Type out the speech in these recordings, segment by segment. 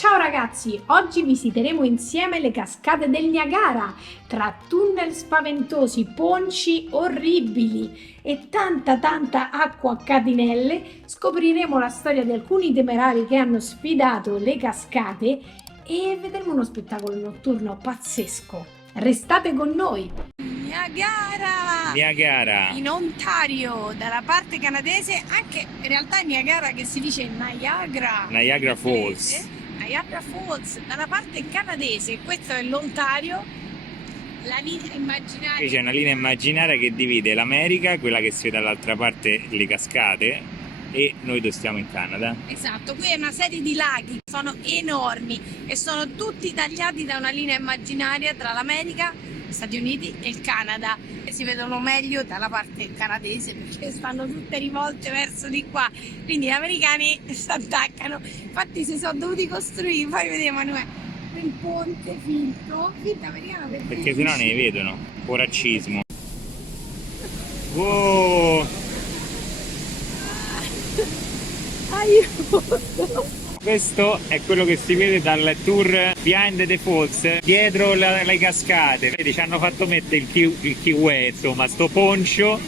Ciao ragazzi, oggi visiteremo insieme le cascate del Niagara, tra tunnel spaventosi, ponci orribili e tanta acqua a catinelle. Scopriremo la storia di alcuni temerari che hanno sfidato le cascate e vedremo uno spettacolo notturno pazzesco. Restate con noi! Niagara in Ontario, dalla parte canadese, anche in realtà Niagara che si dice Niagara Falls. Niagara Falls dalla parte canadese. Questo è l'Ontario, la linea immaginaria. Qui c'è una linea immaginaria che divide l'America, quella che si vede dall'altra parte, le cascate, e noi dove stiamo in Canada. Esatto, qui è una serie di laghi, sono enormi e sono tutti tagliati da una linea immaginaria tra l'America, gli Stati Uniti e il Canada, e si vedono meglio dalla parte canadese perché stanno tutte rivolte verso di qua, quindi gli americani si attaccano. Infatti si sono dovuti costruire, fai vedere Emanuele, il ponte finto americano perché sennò ne vedono. Poraccismo. Wow! Aiuto! Questo è quello che si vede dal tour Behind the Falls, dietro le cascate. Vedi, ci hanno fatto mettere il kiwi, insomma, sto poncio.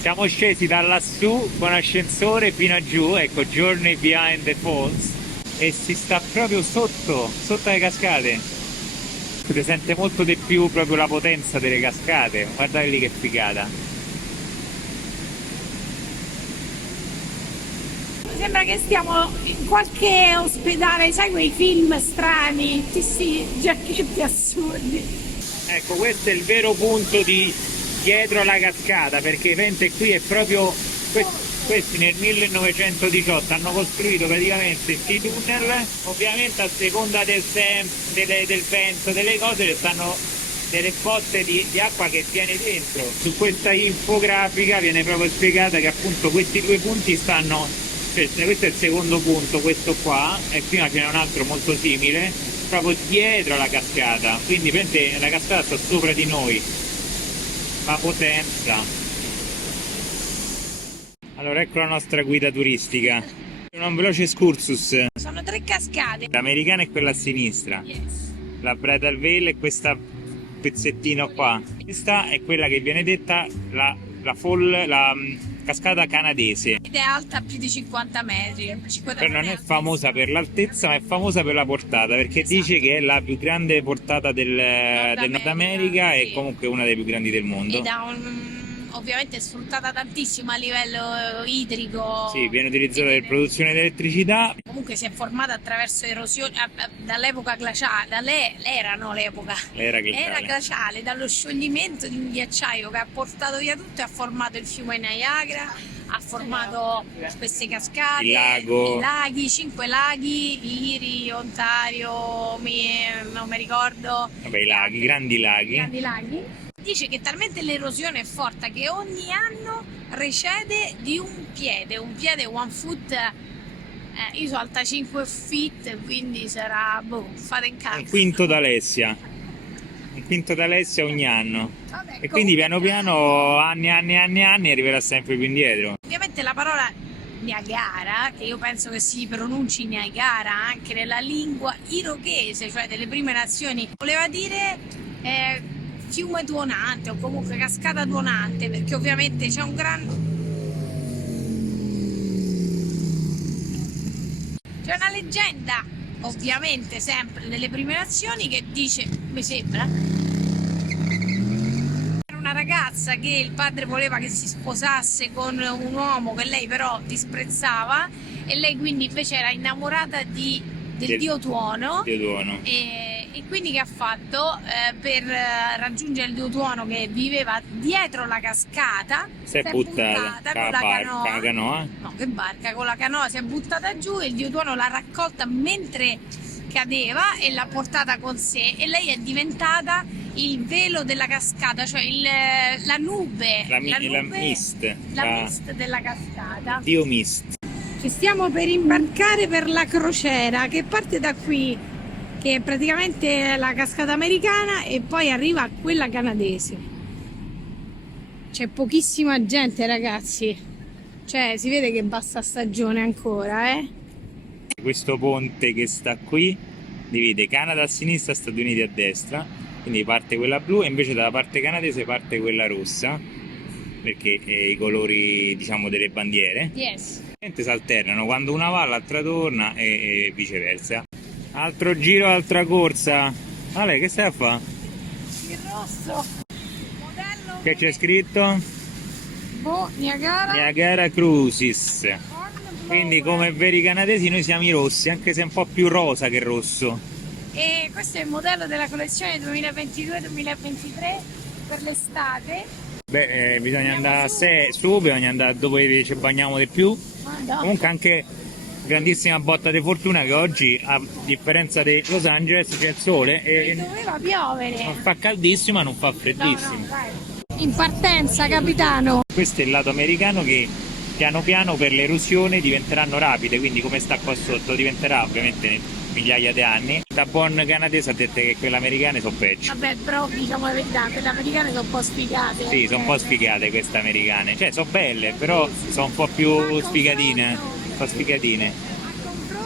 Siamo scesi da lassù con ascensore fino a giù, ecco, Journey Behind the Falls, e si sta proprio sotto le cascate. Si sente molto di più proprio la potenza delle cascate. Guardate lì che figata. Sembra che stiamo in qualche ospedale, sai quei film strani, questi giacchetti assurdi. Ecco, questo è il vero punto di dietro la cascata, perché vedete qui è proprio questi nel 1918 hanno costruito praticamente questi tunnel. Ovviamente a seconda del vento, delle cose, ci stanno delle botte di acqua che viene dentro. Su questa infografica viene proprio spiegata che appunto questi due punti stanno, questo è il secondo punto, questo qua, e prima ce n'è un altro molto simile, proprio dietro la cascata, quindi praticamente la cascata sta sopra di noi, la potenza. Allora ecco la nostra guida turistica, un veloce excursus. Sono 3 cascate. L'americana è quella a sinistra, Yes. la Bridal Veil è questa pezzettino qua, questa è quella che viene detta la cascata canadese. Ed è alta più di 50 metri. Però non è famosa per l'altezza, ma è famosa per la portata, perché dice che è la più grande portata del Nord America, sì. E comunque una delle più grandi del mondo. Ed ha ovviamente è sfruttata tantissimo a livello idrico. Sì, viene utilizzata per produzione di elettricità. Comunque si è formata attraverso erosioni dall'epoca glaciale, Era glaciale, dallo scioglimento di un ghiacciaio che ha portato via tutto e ha formato il fiume Niagara, ha formato queste cascate, il lago, i laghi, 5 laghi, Erie, Ontario, non mi ricordo. Vabbè, i laghi, grandi laghi. Dice che talmente l'erosione è forte che ogni anno recede di un piede 1 foot. Io sono alta 5 feet, quindi sarà, fate in casa. Un quinto d'Alessia ogni anno. Vabbè, E quindi piano piano, anni arriverà sempre più indietro. Ovviamente la parola Niagara, che io penso che si pronunci Niagara anche nella lingua irochese, cioè delle prime nazioni, voleva dire fiume tuonante o comunque cascata tuonante, perché ovviamente c'è un c'è una leggenda, ovviamente sempre delle prime nazioni, che dice, mi sembra, era una ragazza che il padre voleva che si sposasse con un uomo che lei però disprezzava, e lei quindi invece era innamorata del dio Tuono. E quindi che ha fatto per raggiungere il dio Tuono, che viveva dietro la cascata, si è buttata con la canoa. No, che barca, con la canoa si è buttata giù, e il dio Tuono l'ha raccolta mentre cadeva e l'ha portata con sé, e lei è diventata il velo della cascata, cioè la nube, la mist della cascata. Dio Mist. Ci stiamo per imbarcare per la crociera che parte da qui, che è praticamente la cascata americana, e poi arriva a quella canadese. C'è pochissima gente, ragazzi, cioè si vede che è bassa stagione ancora, questo ponte che sta qui divide Canada a sinistra, Stati Uniti a destra, quindi parte quella blu e invece dalla parte canadese parte quella rossa, perché i colori, diciamo, delle bandiere Yes. si alternano, quando una va l'altra torna e viceversa. Altro giro, altra corsa. Ale, che stai a fare? Il rosso. Modello. Che c'è scritto? Niagara. Niagara Cruises. Quindi come veri canadesi noi siamo i rossi, anche se è un po' più rosa che rosso. E questo è il modello della collezione 2022-2023 per l'estate. Beh, bisogna andare su, bisogna andare dove ci bagniamo di più. Madonna. Comunque anche grandissima botta di fortuna che oggi, a differenza di Los Angeles, c'è il sole e Doveva piovere. non fa caldissimo ma non fa No, freddissimo. vai. In partenza, capitano. Questo è il lato americano che piano piano per l'erosione diventeranno rapide, quindi come sta qua sotto diventerà ovviamente migliaia di anni. Da buon canadese ha detto che quelle americane sono peggio. Vabbè, però diciamo la verità, quelle americane sono un po' sfigate. Sì, sono un po' sfigate queste americane, cioè sono belle, però sono un po' più sfigatine. Sono sfigatine.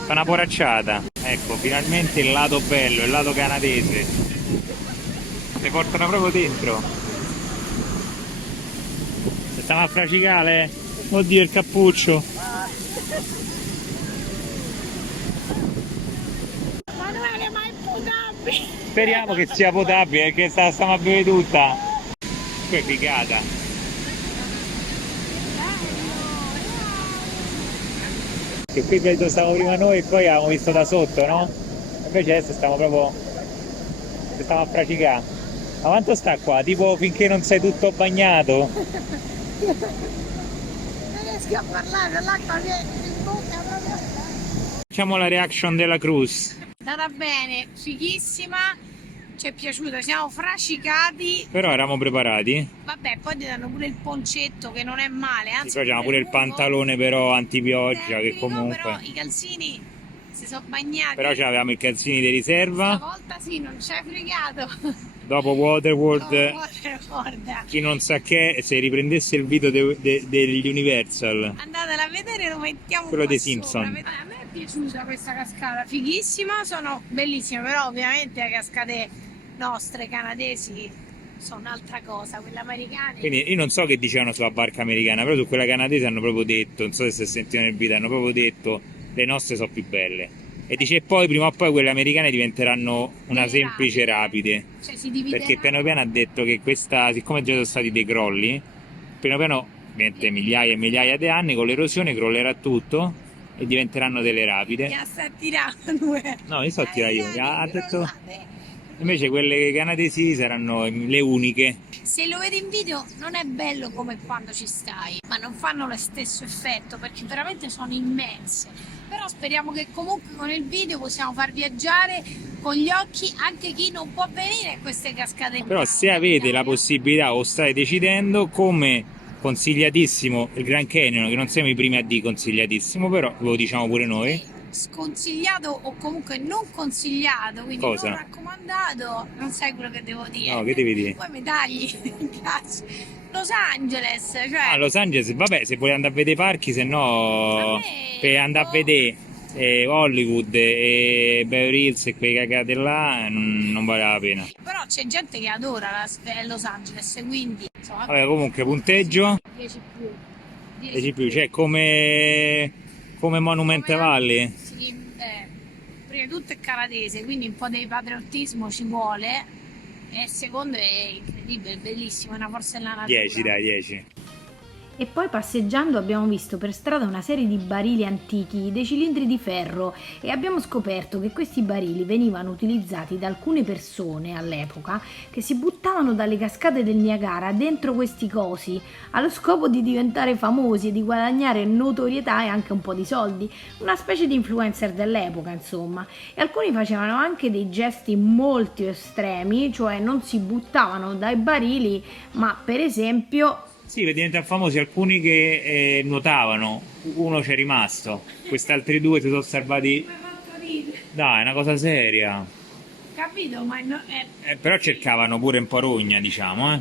Fa una poracciata. Ecco, finalmente il lato bello, il lato canadese. Le portano proprio dentro. Stiamo a fracicale? Oddio, il cappuccio. Manuele, ma è potabile. Speriamo che sia potabile perché stiamo a bere tutta. Poi è figata. Che qui credo stavamo prima noi e poi avevamo visto da sotto, no? Invece adesso stiamo proprio. Stiamo a fracicare. Ma quanto sta qua? Tipo finché non sei tutto bagnato? Non riesco a parlare, l'acqua viene in bocca proprio. Facciamo la reaction della cruise. È andata bene, fighissima, ci è piaciuta, siamo fracicati. Però eravamo preparati. Vabbè, poi ti danno pure il poncetto che non è male, Ci anzi facciamo pure il pantalone però antipioggia che tecnico, comunque. però i calzini si sono bagnati. Però avevamo i calzini di riserva. Stavolta sì, non ci hai fregato. Dopo Waterworld. Waterworld. Chi non sa che, se riprendesse il video degli Universal, Andatela a vedere, lo mettiamo quello qua dei sopra. Simpson. A me è piaciuta questa cascata, fighissima, sono bellissime, però ovviamente le cascate nostre canadesi sono un'altra cosa, quelle americane. Quindi io non so che dicevano sulla barca americana, però su quella canadese hanno proprio detto, non so se si è sentito nel video, hanno proprio detto le nostre sono più belle. E dice poi prima o poi quelle americane diventeranno una semplice rapide. Cioè si dividerà. Perché piano piano ha detto che questa, siccome già sono stati dei crolli, piano piano, ovviamente migliaia e migliaia di anni, con l'erosione crollerà tutto e diventeranno delle rapide. Mi sta tirando. No, io sto tirando io, ha detto. Invece quelle canadesi saranno le uniche. Se lo vedi in video non è bello come quando ci stai, ma non fanno lo stesso effetto perché veramente sono immense. Però speriamo che comunque con il video possiamo far viaggiare con gli occhi anche chi non può venire a queste cascate. Però se avete la possibilità o state decidendo, come consigliatissimo il Grand Canyon, che non siamo i primi a dire consigliatissimo, però lo diciamo pure noi. Sconsigliato o comunque non consigliato, quindi Cosa? non raccomandato, non sai quello che devo dire. No, che devi dire? Poi mi tagli in cazzo. Los Angeles, cioè Ah, Los Angeles, vabbè, se volete andare a vedere i parchi, se no A me, per andare a vedere Hollywood e Beverly Hills e quei cagate là non vale la pena. però c'è gente che adora Los Angeles, quindi insomma, Vabbè, comunque punteggio 10 più. 10 più, cioè come Monument Come Valley. sì, prima di tutto è canadese, quindi un po' di patriottismo ci vuole. E il secondo è incredibile, bellissimo, è una forza della natura. 10 dai, 10. E poi passeggiando abbiamo visto per strada una serie di barili antichi, dei cilindri di ferro, e abbiamo scoperto che questi barili venivano utilizzati da alcune persone all'epoca che si buttavano dalle cascate del Niagara dentro questi cosi allo scopo di diventare famosi e di guadagnare notorietà e anche un po' di soldi, una specie di influencer dell'epoca insomma. E alcuni facevano anche dei gesti molto estremi, cioè non si buttavano dai barili ma per esempio... Sì, per diventare famosi alcuni che nuotavano, uno c'è rimasto, questi altri due si sono salvati. Mi ha fatto ridere, Dai, è una cosa seria. capito? Ma Però cercavano pure un po' rogna, diciamo, eh.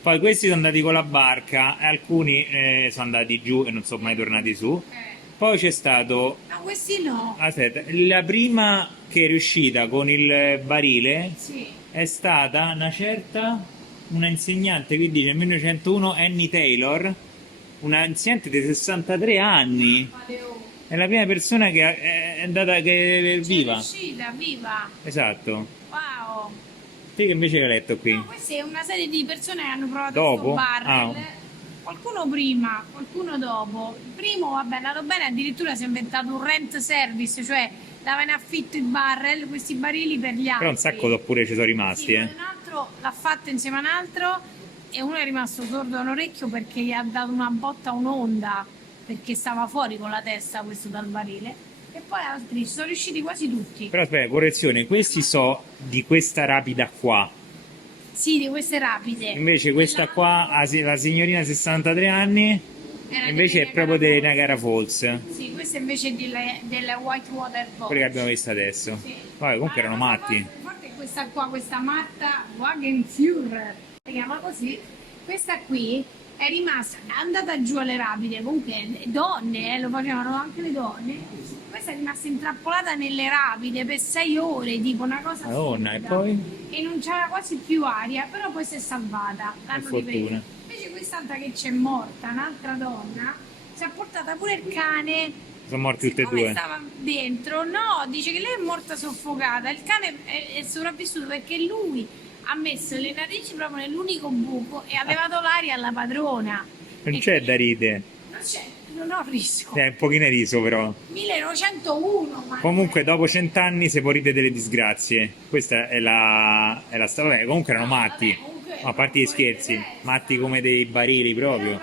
Poi questi sono andati con la barca e alcuni sono andati giù e non sono mai tornati su. Poi c'è stato, No, questi no. aspetta, la prima che è riuscita con il barile Sì. è stata una insegnante, qui dice 1901, Annie Taylor, una insegnante di 63 anni. È la prima persona che è andata, che è C'è viva. riuscita, viva. Esatto. Wow. Te che invece l'hai letto qui? No, questa è una serie di persone che hanno provato Dopo? questo barrel. Ah. Qualcuno prima, qualcuno dopo. Il primo, vabbè, è andato bene, addirittura si è inventato un rent service, cioè dava in affitto i barrel, questi barili per gli altri. Però un sacco oppure ci sono rimasti, Sì, un altro l'ha fatto insieme a un altro e uno è rimasto sordo a un orecchio perché gli ha dato una botta a un'onda, perché stava fuori con la testa questo dal barile. E poi altri ci sono riusciti quasi tutti. Però aspetta, correzione, questi so di questa rapida qua. Sì, di queste rapide. Invece questa qua, la signorina 63 anni, Era invece è delle proprio delle Niagara Niagara Falls, Sì, questa invece è delle Whitewater Falls. quelle che abbiamo visto adesso. Sì. Vabbè, comunque Ma erano la cosa matti. forte è questa qua, questa Marta Wagenführer, si chiama così. Questa qui è rimasta, è andata giù alle rapide, comunque le donne, lo facevano anche le donne. Questa è rimasta intrappolata nelle rapide per 6 ore, tipo una cosa Madonna, e assurda. poi? E non c'era quasi più aria, però poi si è salvata. L'hanno fortuna. ripresa. Invece quest'altra che c'è morta, un'altra donna, si è portata pure il cane. Sono morti tutte e Siccome due. stava dentro, no, dice che lei è morta soffocata. Il cane è sopravvissuto perché lui ha messo le narici proprio nell'unico buco e ha levato l'aria alla padrona. Non E c'è da ridere. Non c'è, non ho riso. È un pochino riso però. 1901, ma Comunque dopo 100 anni si può ridere delle disgrazie. Questa è la storia. Vabbè, comunque erano matti. vabbè, comunque, A parte gli scherzi, matti come dei barili proprio.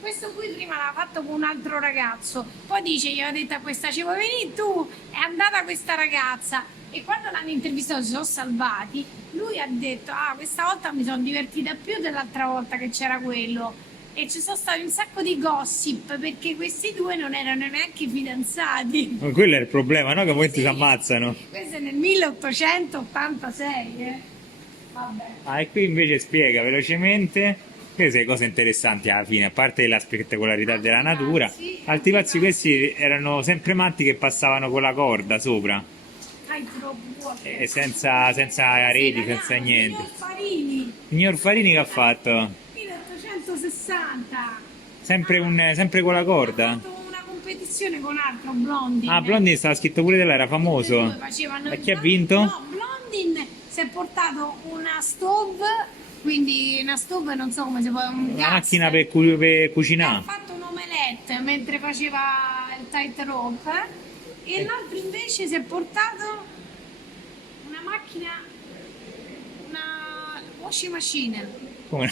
Questo qui prima l'ha fatto con un altro ragazzo, poi dice, gli ho detto a questa, ci vuoi venire tu? È andata questa ragazza e quando l'hanno intervistato si sono salvati, lui ha detto, ah, questa volta mi sono divertita più dell'altra volta che c'era quello e ci sono stati un sacco di gossip perché questi due non erano neanche fidanzati. Ma quello è il problema, no? Che poi ti si ammazzano. Questo è nel 1886, Vabbè. Ah, e qui invece spiega velocemente. Queste sono cose interessanti alla fine, a parte la spettacolarità della natura. Altri pazzi questi erano sempre matti che passavano con la corda sopra, Hai troppo e senza reti, senza niente. Signor Farini, Signor Farini che ha fatto? 1860. Sempre con la Ha corda? fatto una competizione con altro, Blondin. Ah, Blondin stava scritto pure della, era Tutti e famoso. due facevano- E chi ha vinto? No, Blondin si è portato una stove, quindi una stove non so come si può, un Una gas. macchina per Ha cucinare. fatto un omelette mentre faceva il tightrope e l'altro invece si è portato una macchina, una washing machine, Come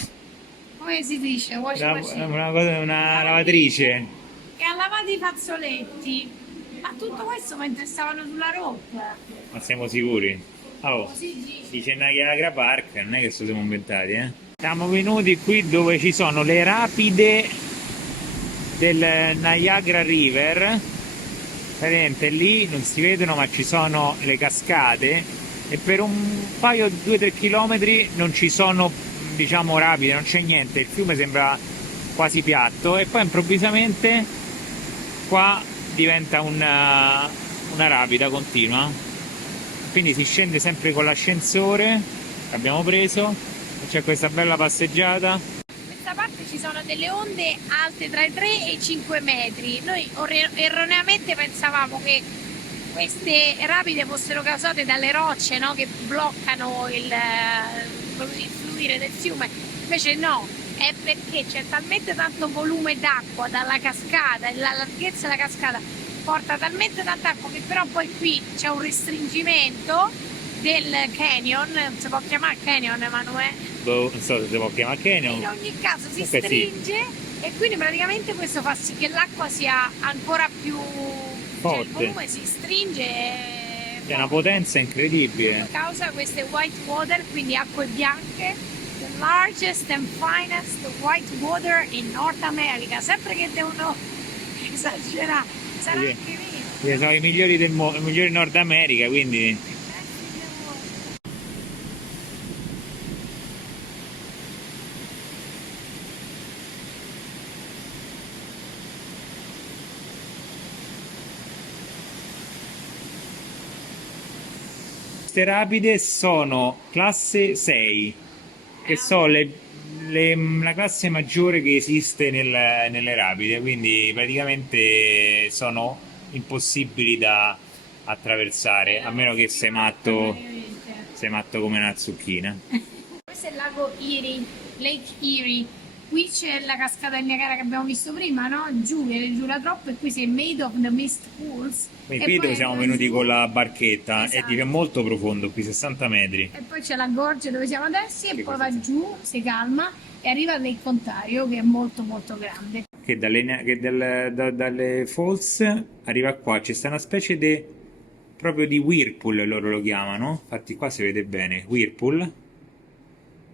come si dice? Washing machine. una lavatrice. E ha lavato i fazzoletti, ma tutto questo mentre stavano sulla rope. Ma siamo sicuri? Oh, Così dice. dice Niagara Park, non è che ce lo siamo inventati, eh? Siamo venuti qui dove ci sono le rapide del Niagara River. Praticamente lì non si vedono, ma ci sono le cascate e per un paio, 2-3 chilometri non ci sono, diciamo, rapide, non c'è niente, il fiume sembra quasi piatto e poi improvvisamente qua diventa una rapida continua. Quindi si scende sempre con l'ascensore che abbiamo preso e c'è questa bella passeggiata. In questa parte ci sono delle onde alte tra i 3 e i 5 metri. Noi erroneamente pensavamo che queste rapide fossero causate dalle rocce, no? Che bloccano il fluire del fiume. Invece no, è perché c'è talmente tanto volume d'acqua dalla cascata e la larghezza della cascata porta talmente tanta acqua che però poi qui c'è un restringimento del canyon, non si può chiamare canyon, Emanuele? Non so se si può chiamare canyon. In ogni caso si Comunque sì. stringe e quindi praticamente questo fa sì che l'acqua sia ancora più Forte. cioè il volume si stringe È una potenza incredibile. causa queste white water, quindi acque bianche, the largest and finest white water in North America, sempre che devono esagerare, sarà Sì. anche vero. Sono i migliori del mondo, i migliori in Nord America, quindi queste rapide sono classe 6, che sono la classe maggiore che esiste nelle rapide, quindi praticamente sono impossibili da attraversare, a meno che sei matto come una zucchina. Questo è il lago Erie, Lake Erie. Qui c'è la cascata del Niagara che abbiamo visto prima, no? Giù, viene giù la troppa e qui c'è Made of the Mist Pools. Quindi E qui poi dove siamo va venuti giù. con la barchetta, Esatto. è molto profondo, qui 60 metri. E poi c'è la gorgia dove siamo adesso e Che poi cosa va giù, si calma e arriva al Lake Ontario che è molto molto grande. Che dalle falls arriva qua, c'è sta una specie proprio di whirlpool, loro lo chiamano, infatti qua si vede bene, whirlpool, e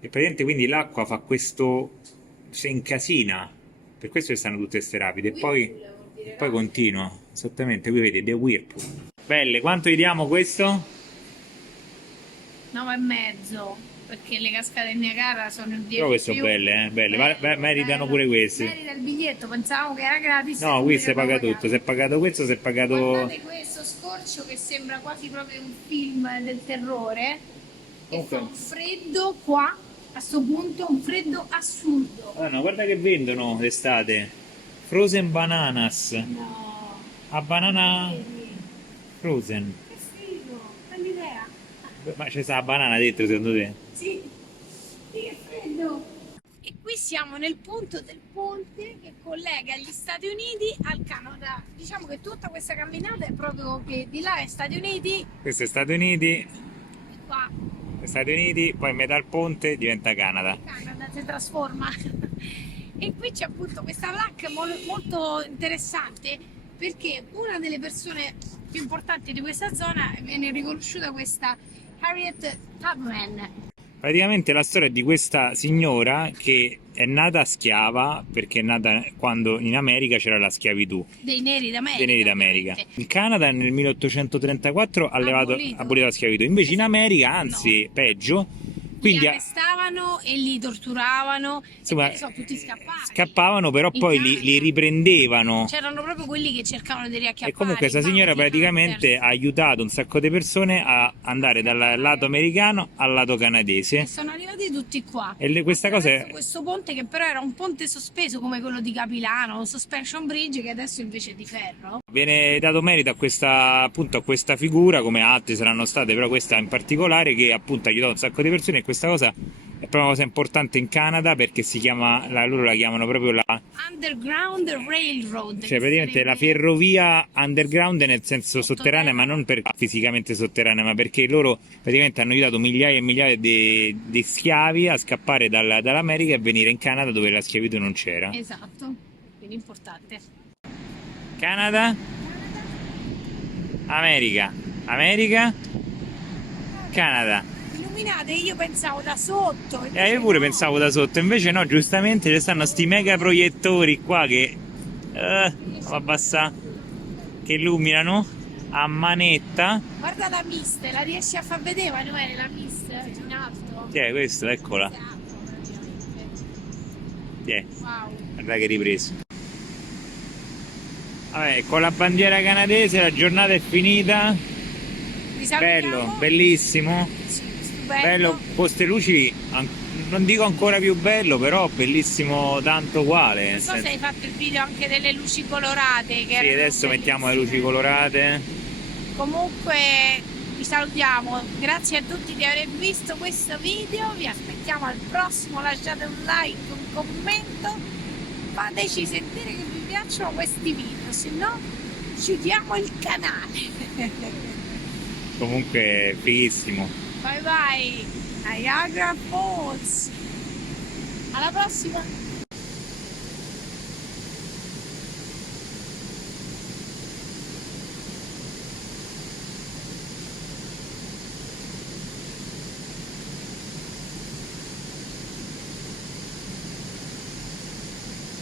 praticamente quindi l'acqua fa questo, si incasina, per questo che stanno tutte queste rapide, e poi continua, esattamente, qui vedete, The Whirlpool. Belle, quanto gli diamo questo? 9,5 perché le cascate del Niagara sono il 10 Però queste sono più. belle, belle, meritano pure queste. Merita il biglietto, pensavamo che era gratis. No, qui si invece paga poi tutto, si è pagato questo, si è pagato... Guardate questo scorcio che sembra quasi proprio un film del terrore. E Ok. fa un freddo qua, a sto punto, un freddo assurdo. Ah, no, guarda che vendono d'estate. Frozen bananas. No. A banana frozen. Che figo, bell'idea. Ma c'è sta la banana dentro secondo te? Sì, che freddo. E qui siamo nel punto del ponte che collega gli Stati Uniti al Canada. Diciamo che tutta questa camminata è proprio che di là è Stati Uniti Questo è Stati Uniti, e qua Stati Uniti, poi metà il ponte diventa Canada. Canada si trasforma. E qui c'è appunto questa placa molto interessante perché una delle persone più importanti di questa zona viene riconosciuta questa Harriet Tubman. Praticamente la storia è di questa signora che è nata schiava, perché è nata quando in America c'era la schiavitù Dei neri d'America. dei neri d'America. ovviamente. Il Canada nel 1834 ha Abolito. abolito la schiavitù, invece in America, anzi peggio, quindi Li arrestavano e li torturavano. insomma, e poi sono tutti scappati. scappavano, però In poi Canada. li riprendevano. C'erano proprio quelli che cercavano di riacchiappare. E comunque questa signora praticamente ha aiutato un sacco di persone a andare dal lato americano al lato E canadese. sono arrivati tutti qua. E questa cosa Attraverso è... questo ponte che però era un ponte sospeso come quello di Capilano, un suspension bridge che adesso invece è di ferro. Viene dato merito a questa, appunto, a questa figura, come altre saranno state, però questa in particolare, che appunto ha aiutato un sacco di persone, e questa cosa è proprio una cosa importante in Canada perché si chiama, loro la chiamano proprio la... Underground Railroad. Cioè che praticamente la sarebbe- ferrovia underground nel senso sotterranea, ma non per fisicamente sotterranea, ma perché loro praticamente hanno aiutato migliaia e migliaia di schiavi a scappare dall'America e venire in Canada dove la schiavitù non c'era. Esatto, quindi importante. Canada, America, America, Canada. Illuminate, io pensavo da sotto. Io pure pensavo da sotto, invece no, giustamente ci stanno sti mega proiettori qua che che illuminano a manetta. Guarda la mist, la riesci a far vedere, Manuele, la mist in alto? Chi è questo? Eccola. Chi è? Wow. Guarda che ripreso. Vabbè, con la bandiera canadese la giornata è finita. Vi salutiamo. Bello, bellissimo. Sì, stupendo. Bello, poste luci, non dico ancora più bello, però bellissimo tanto uguale. Non nel so senso- se hai fatto il video anche delle luci colorate. Che Sì, erano adesso mettiamo le bellissime. luci colorate. Comunque vi salutiamo, grazie a tutti di aver visto questo video, vi aspettiamo al prossimo, lasciate un like, un commento, fateci sentire che vi piacciono questi video, se no chiudiamo il canale. Comunque, fighissimo. Bye bye, Niagara Falls, alla prossima!